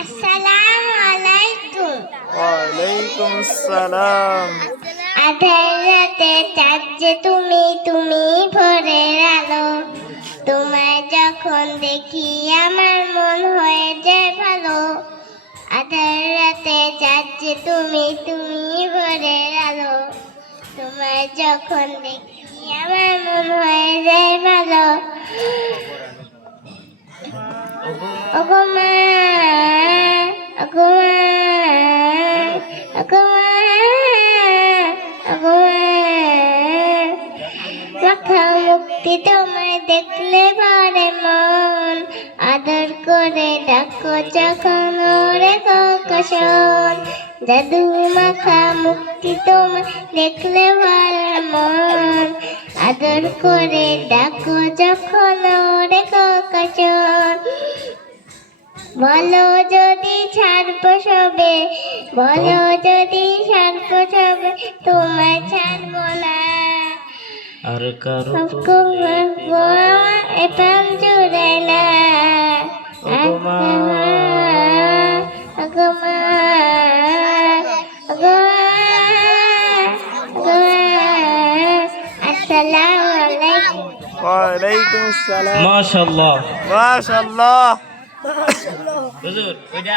আসসালামু আলাইকুম। ওয়ালাইকুম আসসালাম। আধার রাতে চাঁদ যে তুমি, তুমি ভোরের আলো। তোমায় যখন দেখি আমার মন হয়ে যায় ভালো। আধার রাতে চাঁদ যে তুমি, তুমি ভোরের আলো। তোমায় যখন দেখি আমার মন হয়ে যায় ভালো। ওগো মা, ওগো মা, ওগো মা, ওগো মা। মাখা মুক্তি তোমায় দেখলে ভরে মন। আদর করে ডাকো যখন ওরে কখন। জাদু মাখা মুক্তি তোমায় দেখলে ভরে মন। আদর করে ডাকো যখন ওরে কখন। বলো যদি ছাড়বো সবে, বলো যদি ছাড়বো সবে, তোমায় ছাড়বো না। আর কারো প্রাণ জুড়ে না। ওগো মা, ওগো মা, ওগো মা, ওগো মা। আসসালামু আলাইকুম। ওয়ালাইকুম আসসালাম। মাশাআল্লাহ। মাশাআল্লাহ। হুজুর ওইটা